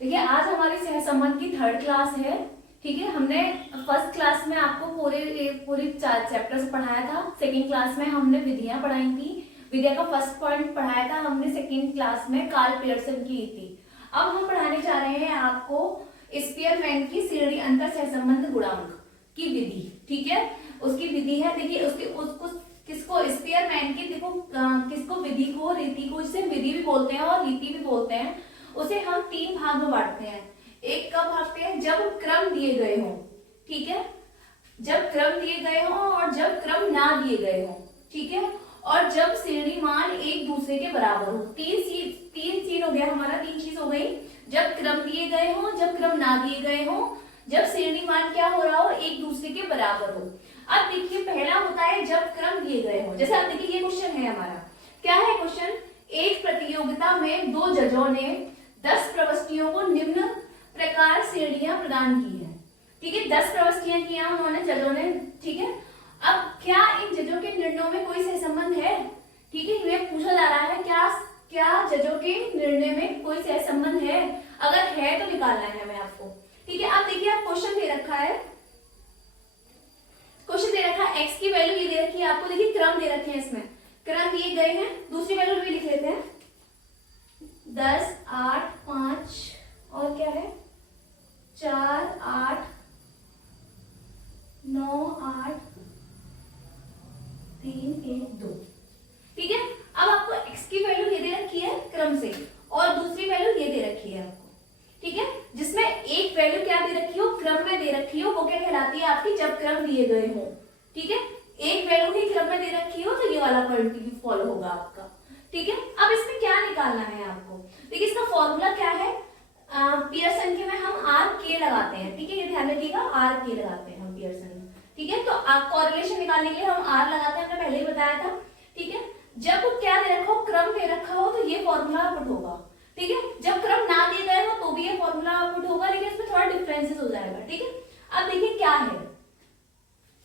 देखिए आज हमारी सहसंबंध की थर्ड क्लास है। ठीक है, हमने फर्स्ट क्लास में आपको पूरे 4 चैप्टर्स पढ़ाया था। सेकंड क्लास में हमने विधियां पढ़ाई थी। विद्या का फर्स्ट पॉइंट पढ़ाया था हमने सेकंड क्लास में, कार्ल पियर्सन की थी। अब हम पढ़ाने जा रहे हैं आपको स्पीयरमैन की श्रेणी अंतर सहसंबंध गुणांक की विधि। ठीक है, उसकी विधि है। देखिए उसको किसको, स्पीयरमैन की, देखो किसको, विधि को, रीति को, जिसे विधि भी बोलते हैं और रीति भी बोलते हैं, उसे हम 3 भाग में बांटते हैं। एक कब भागते हैं, जब क्रम दिए गए हों। ठीक है, जब क्रम दिए गए हों और जब क्रम ना दिए गए हों। ठीक है, और जब श्रेणी मान एक दूसरे के बराबर हो। तीन चीज हो गया हमारा, 3 चीज हो गई। जब क्रम दिए गए हों, जब क्रम ना दिए गए हों, जब श्रेणी मान क्या हो रहा हो, एक दूसरे के बराबर हो। अब देखिए पहला होता है जब क्रम दिए गए हों। जैसे आप देखिए ये क्वेश्चन है हमारा, क्या है क्वेश्चन, एक प्रतियोगिता में 2 जजों ने 10 प्रविष्टियों को निम्न प्रकार श्रेणियां प्रदान की है। ठीक है, 10 प्रविष्टियां किया उन्होंने जजों ने। ठीक है, अब क्या इन जजों के निर्णयों में कोई सहसंबंध है। ठीक है, ये पूछा जा रहा है क्या जजों के निर्णय में कोई सहसंबंध है, अगर है तो निकालना है हमें आपको। ठीक है, अब देखिए आप क्वेश्चन दे रखा है, एक्स की वैल्यू ये दे रखी है आपको। देखिए क्रम दे रखे हैं, इसमें क्रम दिए गए हैं। दूसरी वैल्यू भी लिख लेते हैं, 10, 8, 5 और क्या है 4, 8, 9, 8, 3, 1, 2। ठीक है, अब आपको x की वैल्यू ये दे रखी है क्रम से, और दूसरी वैल्यू ये दे रखी है आपको। ठीक है, जिसमें एक वैल्यू क्या दे रखी हो, क्रम में दे रखी हो, वो क्या कहलाती है आपकी, जब क्रम दिए गए हो। ठीक है, एक वैल्यू ही क्रम में दे रखी हो तो ये वाला पॉइंट फॉलो होगा आपका। ठीक है, अब इसमें क्या निकालना है आपको। देखिए इसका फॉर्मूला क्या है, पियर्सन के में हम आर के लगाते हैं। ठीक है, ये ध्यान रखिएगा, आर के लगाते हैं हम पियर्सन में। ठीक है, तो कोरिलेशन निकालने के लिए हम आर लगाते हैं, हमने पहले ही बताया था। ठीक है, जब क्या दे रखा हो, क्रम दे रखा हो तो ये फॉर्मूला आउटपुट होगा। ठीक है, जब क्रम ना दिए गए हो तो भी ये फॉर्मूला आउटपुट होगा, लेकिन इसमें थोड़ा डिफरेंसेस हो जाएगा। ठीक है, अब देखिए क्या है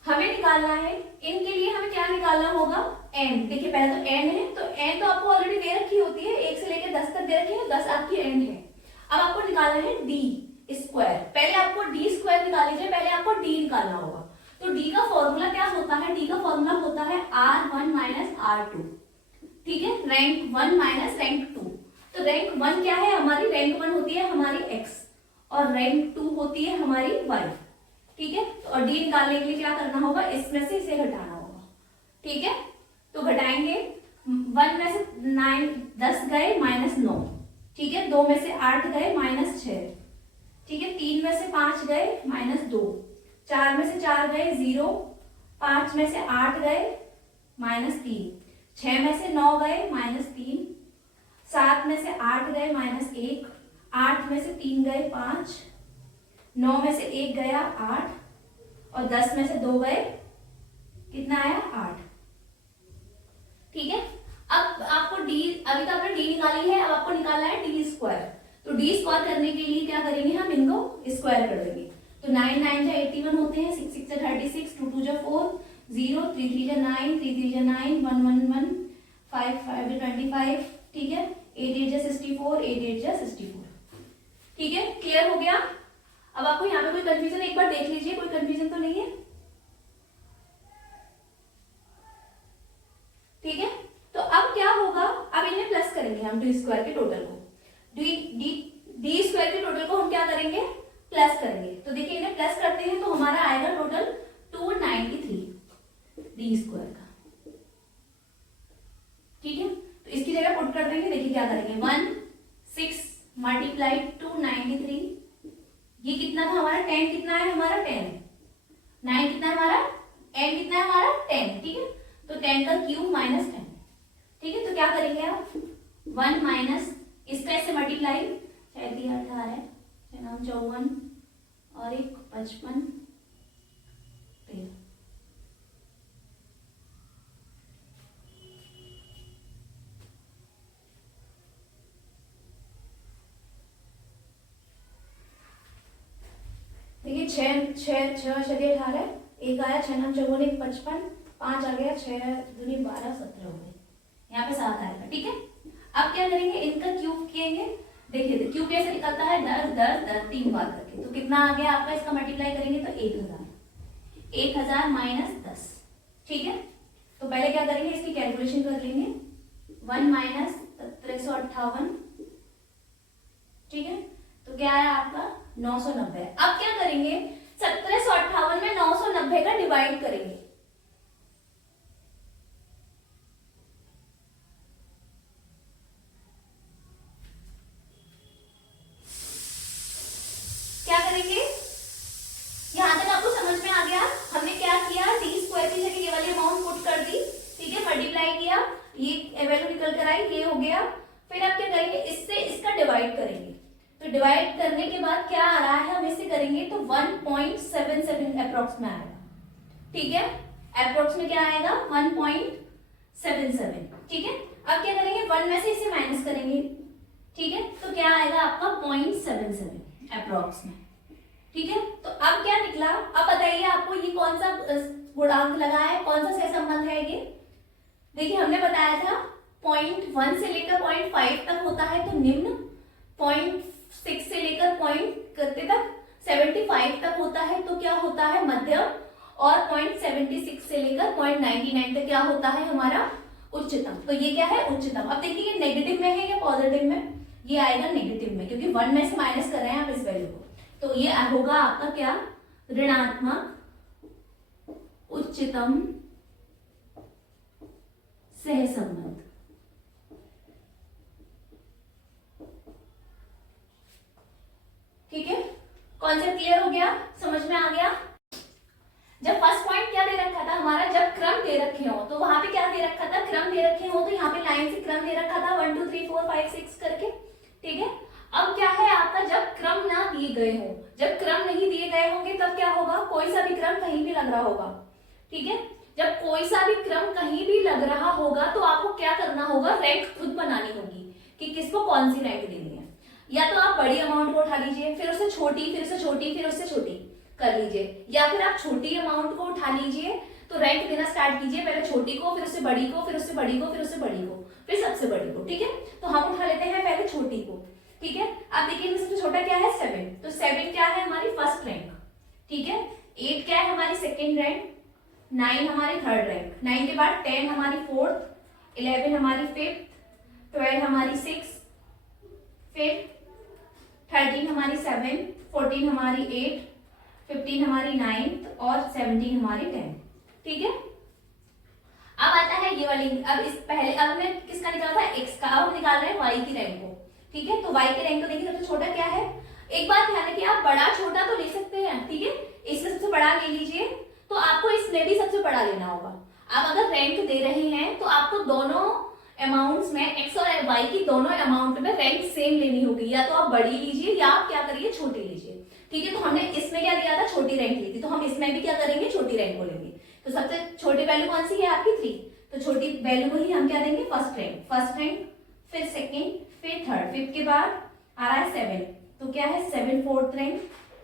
हमें निकालना है, इनके लिए हमें क्या निकालना होगा, एन। देखिए पहले तो एन है, तो एन तो आपको ऑलरेडी दे रखी होती है, 1 से लेकर 10 तक दे रखी है, 10 आपकी एन है। अब आपको निकालना है डी स्क्वायर। पहले आपको डी स्क्वायर निकाल लीजिए, पहले आपको डी निकालना होगा। तो डी का फॉर्मूला क्या होता है, डी का फॉर्मूला होता है R1 माइनस R2। ठीक है, रैंक 1 माइनस रैंक 2। तो रैंक 1 क्या है हमारी, रैंक 1 होती है हमारी x, और रैंक 2 होती है हमारी y। ठीक है, तो और डी निकालने के लिए क्या करना होगा, इसमें से इसे घटाना होगा। ठीक है, तो घटाएंगे, 1 में से 10 गए माइनस 9। ठीक है, 2 में से 8 गए माइनस 6। ठीक है, 3 में से 5 गए माइनस 2, 4 में से 4 गए 0, 5 में से 8 गए माइनस 3, 6 में से 9 गए माइनस 3, 7 में से 8 गए माइनस 1, 8 में से 3 गए 5, 9 में से 1 गया 8, और 10 में से 2 गए, कितना आया 8। ठीक है, अब आपको डी, अभी तो आपने डी निकाली है, अब आपको निकालना है डी स्क्वायर। तो डी स्क्वायर करने के लिए क्या करेंगे, हम इनको स्क्वायर कर देंगे। तो 9 9 जा 81 होते हैं, 6 6 जा 36, 2 2 जा 4, 0 3 3 जा 9, 3 3 जा 9, 1 1 1, 5 5 जा 25। ठीक है, 8 8 जा 64, 8 8 जा 64। ठीक है, क्लियर हो गया। अब आपको यहाँ पे कोई कंफ्यूजन एक बार देख लीजिए, कोई कंफ्यूजन तो नहीं है। ठीक है, तो अब क्या होगा, अब इन्हें प्लस करेंगे हम डी स्क्वायर के टोटल को, डी स्क्वायर के टोटल को हम क्या करेंगे, प्लस करेंगे। तो देखिए इन्हें प्लस करते हैं तो हमारा आएगा टोटल 293 डी स्क्वायर का। ठीक है, तो इसकी जगह पुट कर देंगे। देखिए क्या करेंगे, 16 मल्टीप्लाई 293, ये कितना था हमारा, 10 कितना है हमारा, 10, 9 कितना है हमारा, n कितना है हमारा 10। ठीक है, तो 10 का क्यूब माइनस 10। ठीक है, तो क्या करेंगे आप, 1 माइनस इसका इससे मल्टीप्लाई, 6 3 18 है, 54 और 1 55 13। देखिए 6 6 6 6 18, 1 आया, 6 9 54 1 55, 5 आ गया, 6 दूनी 12 17 हो गए, यहाँ पे 7 आएगा। ठीक है, अब क्या करेंगे, इनका क्यूब किएंगे। देखिए क्यू कैसे निकलता है, 10 10 10 3 बार करके, तो कितना आ गया आपका, इसका मल्टीप्लाई करेंगे तो 1000, 1000 माइनस 10। ठीक है, तो पहले क्या करेंगे, इसकी कैलकुलेशन कर लेंगे, 1 माइनस 1758, ठीक है, तो क्या है आपका 990। अब क्या करेंगे, 1758 में 990 का डिवाइड करेंगे, क्या करेंगे, यहां तक आपको समझ में आ गया। हमने क्या किया, टी स्क्वायर की जगह ये वाली अमाउंट पुट कर दी, ठीक है, मल्टीप्लाई किया, ये वैल्यू निकल कर आई, ये हो गया। फिर आप क्या करेंगे, इससे इसका डिवाइड करेंगे, तो डिवाइड करने के बाद क्या आ रहा है, हम इससे करेंगे तो 1.77 अप्रोक्स में आएगा, ठीक है, अप्रोक्स में क्या आएगा 1.77, ठीक है। अब क्या करेंगे, 1 में से इसे माइनस करेंगे, ठीक है, तो क्या आएगा आपका 0.77 अप्रोक्स में, ठीक है। तो अब क्या निकला, अब बताइए आपको ये कौन सा गुणांक लगा है, कौन सा सहसंबंध है ये। देखिए हमने बताया था 0.1 से लेकर 0.5 तक होता है तो निम्न, 0.6 से लेकर कितने तक 75 तक होता है तो क्या होता है मध्यम, और 0.76 से लेकर 0.99 तक क्या होता है हमारा उच्चतम। तो ये क्या है उच्चतम। अब देखिए ये नेगेटिव में है या पॉजिटिव में, ये आएगा नेगेटिव में, क्योंकि 1 में से माइनस कर रहे हैं आप इस वैल्यू को, तो ये होगा आपका क्या, ऋणात्मक उच्चतम सहसंबंध। ठीक है, कॉन्सेप्ट क्लियर हो गया, समझ में आ गया। जब फर्स्ट पॉइंट क्या दे रखा था हमारा, जब क्रम दे रखे हो तो वहां पे क्या दे रखा था, क्रम दे रखे हो तो यहाँ पे लाइन से क्रम दे रखा था 1 2 3 4 5 6 करके, ठीक है। अब क्या है आपका, जब क्रम ना दिए गए हो, जब क्रम नहीं दिए गए होंगे तब क्या होगा, कोई सा भी क्रम कहीं भी लग रहा होगा, ठीक है। जब कोई सा भी क्रम कहीं भी लग रहा होगा तो आपको क्या करना होगा, रैंक खुद बनानी होगी कि किसको कौन सी रैंक देनी है। या तो आप बड़ी अमाउंट को उठा लीजिए, फिर उससे छोटी, फिर उससे छोटी, फिर उससे छोटी कर लीजिए, या फिर आप छोटी अमाउंट को उठा लीजिए तो रैंक देना स्टार्ट कीजिए, पहले छोटी को, फिर उससे बड़ी को, फिर उससे बड़ी को, फिर उससे बड़ी को, फिर सबसे बड़ी को, ठीक है। तो हम उठा लेते हैं पहले छोटी को, ठीक है। आप देखिए सबसे छोटा क्या है 7, तो 7 क्या है हमारी फर्स्ट रैंक, ठीक है। 8 क्या है हमारी सेकेंड रैंक, 9 हमारी थर्ड रैंक, 9 के बाद 10 हमारी फोर्थ, 11 हमारी फिफ्थ, 12 हमारी सिक्स, फिर 13 हमारी 7, 14 हमारी 8, 15 हमारी 9 और 17 हमारी 10, ठीक है। अब आता है ये वाली, अब इस पहले अब हमने किसका निकाला था, x का, अब हम निकाल रहे हैं y की रैंक को, ठीक है। तो y के रैंक को देखिए सबसे छोटा क्या है, एक बात ध्यान रखिए आप बड़ा छोटा तो ले सकते हैं, ठीक है, इसमें सबसे बड़ा ले लीजिए, तो आपको इसमें भी सबसे बड़ा लेना होगा। आप अगर रैंक दे रहे हैं तो आपको दोनों अमाउंट्स में x और y की दोनों अमाउंट में रैंक सेम लेनी होगी, या तो आप बड़ी लीजिए या आप क्या करिए छोटी लीजिए, ठीक है। तो हमने इसमें क्या लिया था, छोटी रैंक ली थी, तो हम इसमें भी क्या करेंगे, छोटी रैंक को लेंगे। तो सबसे छोटी वैल्यू कौन सी है आपकी 3, तो छोटी वैल्यू को ही हम क्या देंगे फर्स्ट रैंक, फिर सेकेंड, फिर थर्ड, फिफ्थ के बाद आ रहा है 7, तो क्या है 7 फोर्थ रैंक,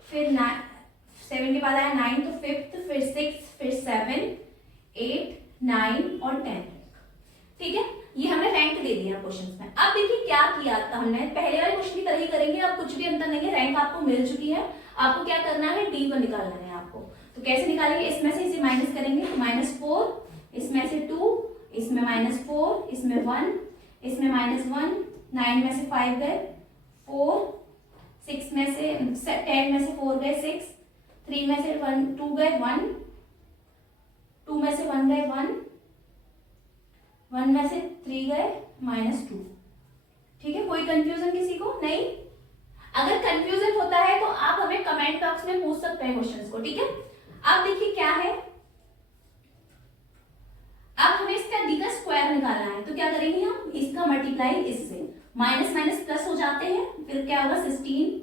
फिर 7 के बाद आया 9 तो फिफ्थ, फिर 6, फिर 7, 8, 9 और 10, ठीक है। ये हमने रैंक दे दिया क्वेश्चन में। अब देखिए क्या किया था हमने, पहले वाले क्वेश्चन की तरह ही करेंगे, अब कुछ भी अंतर नहीं है, रैंक आपको मिल चुकी है, आपको क्या करना है, डी को निकालना है आपको। तो कैसे निकालेंगे, इसमें से इसे माइनस करेंगे, तो -4, इसमें से 2, इसमें -4, इसमें 1, इसमें -1, 9 में से 5 गए 4, 6 में से 10 में से 4 गए 6, 3 में से 2 गए 1, 2 में से 1 गए 1, 1 में से 3 गए -2, ठीक है। कोई कंफ्यूजन किसी को नहीं, अगर कंफ्यूजन होता है तो आप हमें कमेंट बॉक्स में पूछ सकते हैं क्वेश्चंस को, ठीक है। अब देखिए क्या है, अब हमें इसका डी का स्क्वायर निकालना है, तो क्या करेंगे हम, इसका मल्टीप्लाई इससे, माइनस माइनस प्लस हो जाते हैं, फिर क्या होगा 16,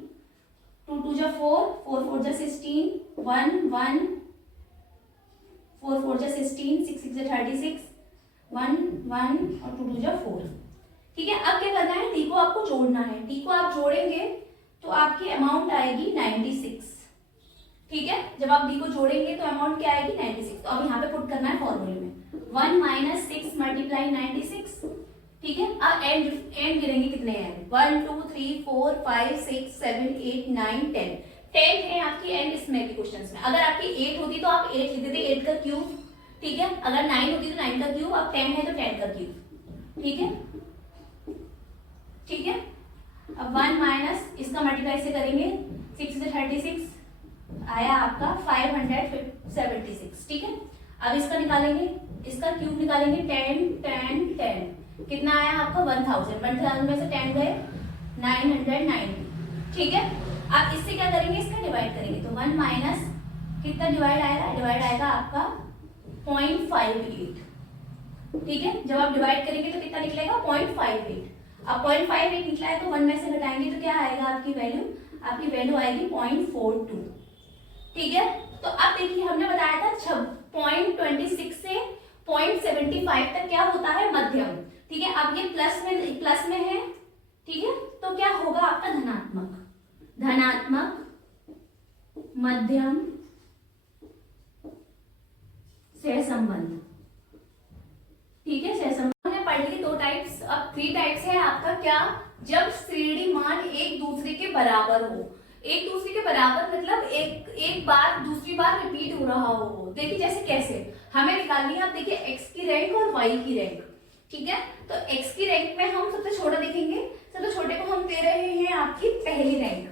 2 2 जा 4, 4 4 जा 16, 1 1, 4 4 जा 16, 6 6 जा 36, 1 1 और 2 2 जा 4, ठीक है। अब क्या करना है, डी को आपको जोड़ना है, डी को आप जोड़ेंगे तो आपकी अमाउंट आएगी 96, ठीक है। जब आप डी को जोड़ेंगे तो अमाउंट क्या आएगी 96, तो अब यहाँ पे पुट करना है फॉर्मूले में, 1 - 6 × 96, ठीक है। अब एंड गिनेंगे कितने हैं, 1 2 3 4 5 6 7 8 9 10 10 है आपकी एंड इसमें भी क्वेश्चंस में। अगर आपकी 8 होती तो आप 8 लिख देते, 8 का क्यूब, ठीक है। अगर 9 होती तो 9 का क्यूब, अब 10 है तो 10 का क्यूब, ठीक है, ठीक है। अब 1 माइनस इसका मल्टीप्लाई से करेंगे, 6 से 36 आया आपका 576, ठीक है। अब इसका निकालेंगे, इसका क्यूब निकालेंगे, 10 10 10 कितना आया आपका 1000, 1000 में से 10 गए 990, ठीक है। अब इससे क्या करेंगे, इसका डिवाइड करेंगे, तो 1 माइनस कितना डिवाइड आएगा, डिवाइड आएगा आपका 0.58, ठीक है। जब आप डिवाइड करेंगे तो कितना निकलेगा 0.58। अब 0.58 निकला है तो 1 में से घटाएंगे तो क्या आएगा आपकी वैल्यू, आपकी वैल्यू आएगी 0.42, ठीक है। तो अब देखिए हमने बताया था 0.26 से 0.75 तक क्या होता है, मध्यम, ठीक है। अब ये प्लस में है, ठीक है, तो क्या होगा आपका धनात्मक मध्यम सहसंबंध, ठीक है। सहसंबंध हमने पढ़ ली 2 टाइप्स। अब 3 टाइप्स है आपका क्या, जब श्रेणी मान एक दूसरे के बराबर हो, एक दूसरे के बराबर मतलब एक बार दूसरी बार रिपीट हो रहा हो। देखिए जैसे कैसे हमें निकालनी है, आप देखिए x की रैंक और y की रैंक, ठीक है। तो x की रैंक में हम सबसे छोटा देखेंगे, सबसे छोटे को हम दे रहे हैं आपकी पहली रैंक,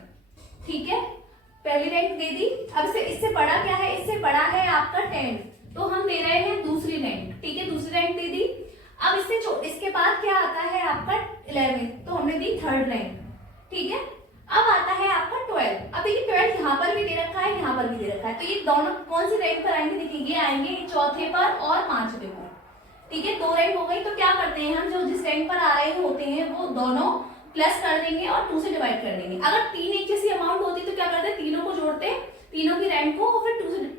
ठीक है, पहली रैंक दे दी। अब इससे बड़ा क्या है, इससे बड़ा है आपका 10, तो हम दे रहे हैं दूसरी रैंक, ठीक है, दूसरी रैंक दे दी। अब इसके बाद क्या आता है आपका 11, तो हमने दी थर्ड रैंक, ठीक है। अब आता है आपका 12। अब देखिए 12 यहाँ पर भी दे रखा है, यहाँ पर भी दे रखा है, तो ये दोनों कौन सी रैंक पर आएंगे, देखिए ये आएंगे चौथे पर और 5वें पर, ठीक है। 2 रैंक हो गई, तो क्या करते हैं हम, जो जिस रैंक पर आ रहे होते हैं वो दोनों प्लस कर देंगे और 2 से डिवाइड कर देंगे। अगर 3 एक जैसी अमाउंट होती तो क्या करते, तीनों को जोड़ते, तीनों की रैंक को, और फिर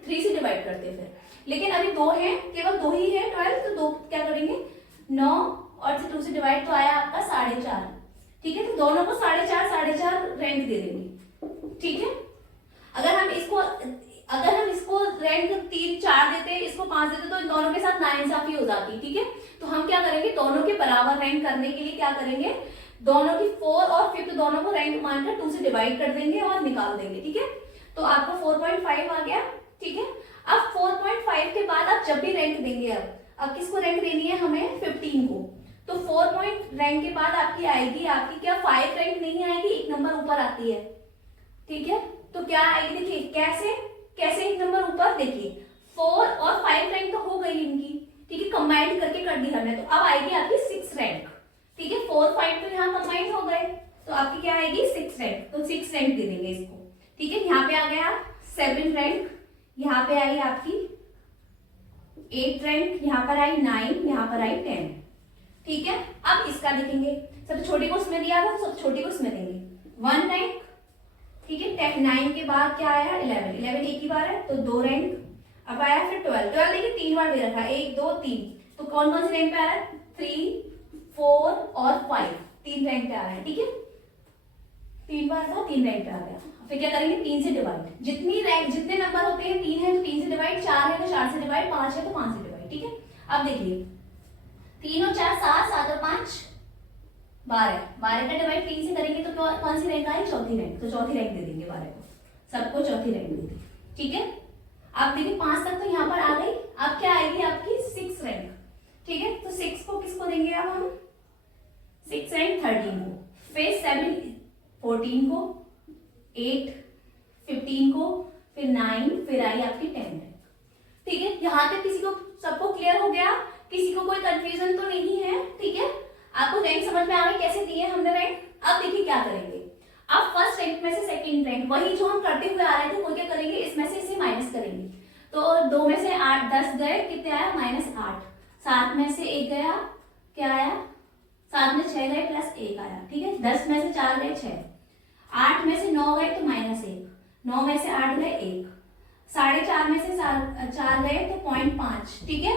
3 से डिवाइड करते फिर। लेकिन अभी 2 है, केवल 2 ही है 12, तो 2 क्या करेंगे 9 और 2 से डिवाइड तो आया आपका 4.5, ठीक है। तो दोनों को 4.5 रैंक दे देंगे, ठीक है। अगर हम इसको रैंक 3 4 देते, इसको 5 देते, तो इन दोनों के साथ नाइंसाफी हो जाती, ठीक है। तो हम क्या करेंगे, दोनों के बराबर रैंक करने के लिए क्या करेंगे, दोनों की 4 और 5 दोनों को रैंक मानकर 2 से डिवाइड कर देंगे और निकाल देंगे, ठीक है। तो आपको 4.5 आ गया, ठीक है। अब 4.5 के बाद आप जब भी रैंक देंगे, अब किसको रैंक देनी है हमें, 15 को, तो 4 पॉइंट रैंक के बाद आपकी आएगी, आपकी क्या 5 रैंक नहीं आएगी, 1 नंबर ऊपर आती है, ठीक है। तो क्या आएगी, देखिए कैसे 1 नंबर ऊपर, देखिए 4 और 5 रैंक तो हो गई इनकी, ठीक है, कंबाइंड करके कर दी हमने, तो अब आएगी आपकी 6 रैंक, ठीक है। 4 5 तो यहाँ कंबाइंड हो गए, तो आपकी क्या आएगी 6 रैंक, तो 6 रैंक दे देंगे इसको, ठीक है। यहाँ पे आ गया 7 रैंक, यहाँ पे आई आपकी 8 रैंक, यहाँ पर आई 9, यहाँ पर आई 10, ठीक है। अब इसका लिखेंगे, सबसे छोटी को उसमें दिया था, सबसे छोटी को उसमें देंगे 1 रैंक, ठीक है। 9 के बाद क्या आया 11 एक ही बार है, तो 2 रैंक। अब आया फिर 12 देखिए 3 बार दे रखा है, 1 2 3, तो कौन कौन सी रैंक पे आ रहा है, 3 4 और 5, 3 रैंक पे आ रहा है, ठीक है। 3 बार था, 3 रैंक पे आ गया। फिर क्या करेंगे 3 से डिवाइड, जितने नंबर होते हैं 3 है तो 3 से डिवाइड, 4 है तो 4 से डिवाइड, 5 है तो 5 से डिवाइड, ठीक है। अब देखिए 3 और 4 7, 7 और 5 12, 12 का डिवाइड 3 से करेंगे तो कौन सी रैंक आई, चौथी रैंक, तो चौथी रैंक दे देंगे 12 को, सबको चौथी रैंक दे दी, ठीक है। अब देखिए 5 तक तो यहाँ पर आ गई, अब क्या आएगी आपकी 6 रैंक, ठीक है। तो 6 को किसको देंगे, अब हम 6 रैंक 13 को, फिर 7 14 को, 8 15 को, फिर 9, फिर आई आपकी 10 रैंक, ठीक है। यहाँ तक किसी को सबको क्लियर हो गया, किसी को कोई कंफ्यूजन तो नहीं है, ठीक है। आपको रैंक समझ में आ गई कैसे दिए हमने रैंक। अब देखिए क्या करेंगे, अब फर्स्ट रैंक में से सेकंड रैंक, वही जो हम करते हुए आ रहे थे, वो क्या करेंगे, इसमें से इसे माइनस करेंगे, तो 2 में से 8 10 गए, कितने आया -8, 7 में से 1 गया, क्या आया, 7 में 6 गए प्लस 1 आया, ठीक है। 10 में से 4 गए 6, 8 में से 9 गए तो -1, 9 में से 8 गए 1, 4.5 में से 4 गए तो 0.5, ठीक है।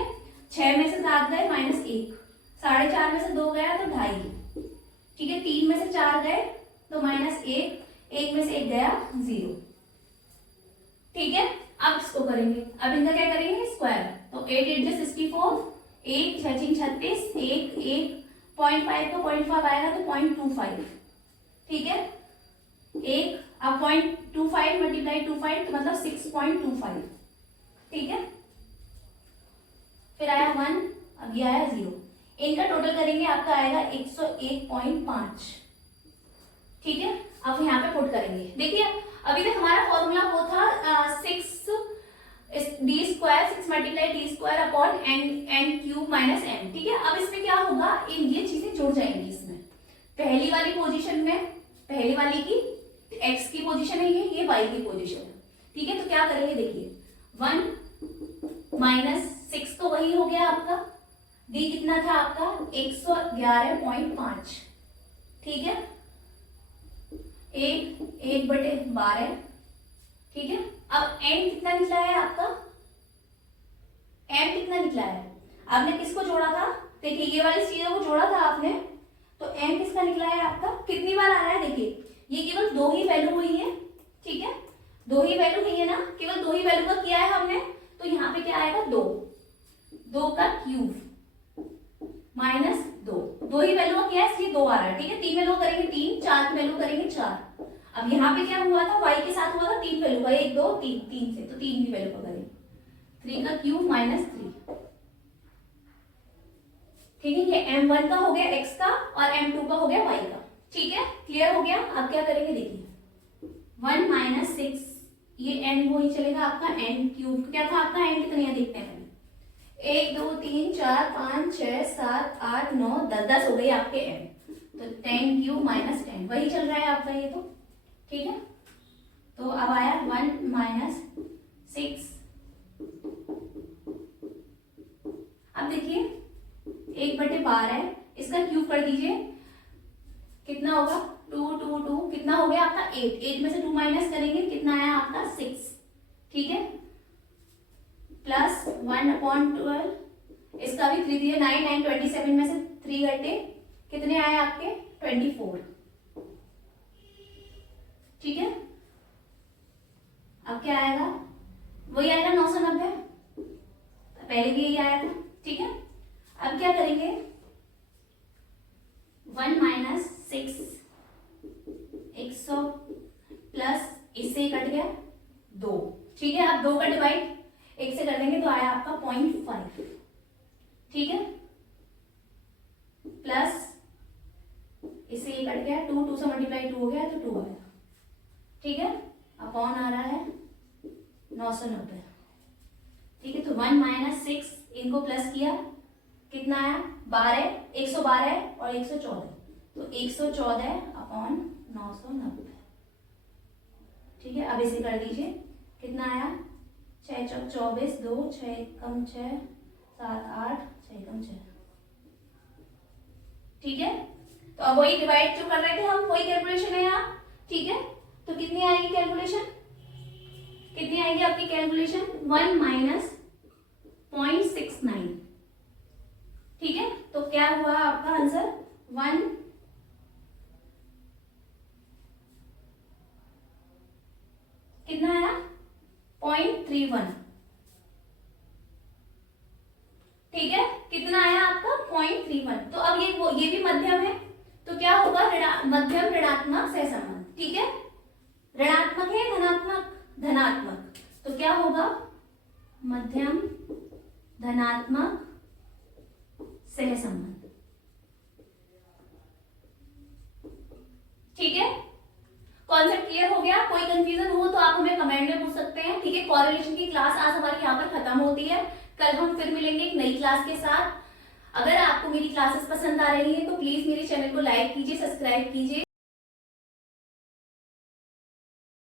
6 में से 7 गए -1, 4.5 में से 2 गया तो 2.5, ठीक है। 3 में से 4 गए तो -1, 1 में से 1 गया 0, ठीक है। अब इसको करेंगे, अब इनका क्या करेंगे स्क्वायर, तो 8 8 64, 1 6 36, 1 1 0.5 का 0.5 आएगा तो 0.25, ठीक है। एक अब 0.25 मल्टीप्लाई 25 तो मतलब 6.25, ठीक है। फिर आया 1, अब ये आया 0, इनका टोटल करेंगे आपका आएगा 101.5, ठीक है। अब यहाँ पे पुट करेंगे। देखिए अभी तक हमारा फॉर्मूला वो था 6 D square 6 multiply D square upon N cube minus M, ठीक है। अब इसमें क्या होगा, ये चीजें जुड़ जाएंगी इसमें। पहली वाली पोजीशन में, पहली वाली की एक्स की पोजीशन है, ये वाई की पोजीशन है, ठीक है। तो क्या करेंगे, देखिए 1 माइनस 6 तो वही हो गया आपका, डी कितना था आपका 111.5, ठीक है। 1/12, ठीक है। अब एन कितना निकला है आपका, एम कितना निकला है, आपने किसको जोड़ा था, देखिए ये वाली चीजों को जोड़ा था आपने, तो एम किसका निकला है आपका, कितनी बार आ रहा है, देखिए ये केवल 2 ही वैल्यू हुई है, ठीक है। 2 ही वैल्यू हुई है ना, केवल 2 ही वैल्यू का किया है हमने, तो यहाँ पे क्या आएगा 2 का क्यूब माइनस 2 ही वैल्यू का किया है इसलिए 2 आ रहा है, ठीक है। 3 वैल्यू करेंगे 3, 4 की वैल्यू करेंगे 4। अब यहाँ पे क्या हुआ था, y के साथ हुआ था 3 वैल्यू का, 1 2 3 3 से, तो 3 की वैल्यू का करेंगे 3 का क्यूब माइनस 3, ठीक है। ये m1 का हो गया x का और m2 का हो गया y का, ठीक है। क्लियर हो गया। अब क्या करेंगे, देखिए 1 माइनस 6, ये n वो ही चलेगा आपका n क्यूब, क्या था आपका n कितने हैं देखते हैं पहले, 1 2 3 4 5 6 7 8 9 10 हो गई आपके n, तो 10 क्यूब माइनस 10 वही चल रहा है आपका ये, तो ठीक है। तो अब आया 1 माइनस 6, अब देखिए 1/12, इसका क्यूब कर दीजिए, कितना होगा 2 2 2, कितना हो गया आपका 8, 8 में से 2 माइनस करेंगे कितना आया आपका 6, ठीक है। प्लस 1/12, इसका भी 3 दिए 9 9 27 में से 3 घटे कितने आए आपके 24, ठीक है। अब क्या आएगा, वही आएगा 990, पहले भी यही आया था, ठीक है। अब क्या करेंगे, 1 माइनस 6 100 प्लस इससे कट गया 2, ठीक है। अब 2 का डिवाइड 1 से कर देंगे तो आया आपका 0.5, ठीक है। प्लस इससे ये कट गया 2 से मल्टीप्लाई 2 हो गया तो 2 आया, ठीक है। अपॉन आ रहा है 990, ठीक है। तो 1 माइनस 6, इनको प्लस किया कितना आया 12, 112 और 114, तो 114 अपॉन 990, ठीक है। अब इसे कर दीजिए, कितना आया 6 चौक 24, 2 6 कम 6 7 8 6 कम 6, ठीक है। तो अब वही डिवाइड जो कर रहे थे हम, वही कैलकुलेशन है यहाँ, ठीक है। तो कितनी आएगी कैलकुलेशन, कितनी आएगी आपकी कैलकुलेशन 1 माइनस 0.69, ठीक है। तो क्या हुआ आपका आंसर 1 कितना आया 0.31, ठीक है। कितना आया आपका 0.31। तो अब ये भी मध्यम है, तो क्या होगा मध्यम ऋणात्मक सहसंबंध, ठीक है। ऋणात्मक है धनात्मक, धनात्मक, तो क्या होगा मध्यम धनात्मक सहसंबंध, ठीक है। कॉन्सेप्ट क्लियर हो गया, कोई कंफ्यूजन हो तो आप हमें कमेंट में पूछ सकते हैं, ठीक है। कोरिलेशन की क्लास आज हमारी यहाँ पर खत्म होती है, कल हम फिर मिलेंगे एक नई क्लास के साथ। अगर आपको मेरी क्लासेस पसंद आ रही है तो प्लीज मेरे चैनल को लाइक कीजिए, सब्सक्राइब कीजिए।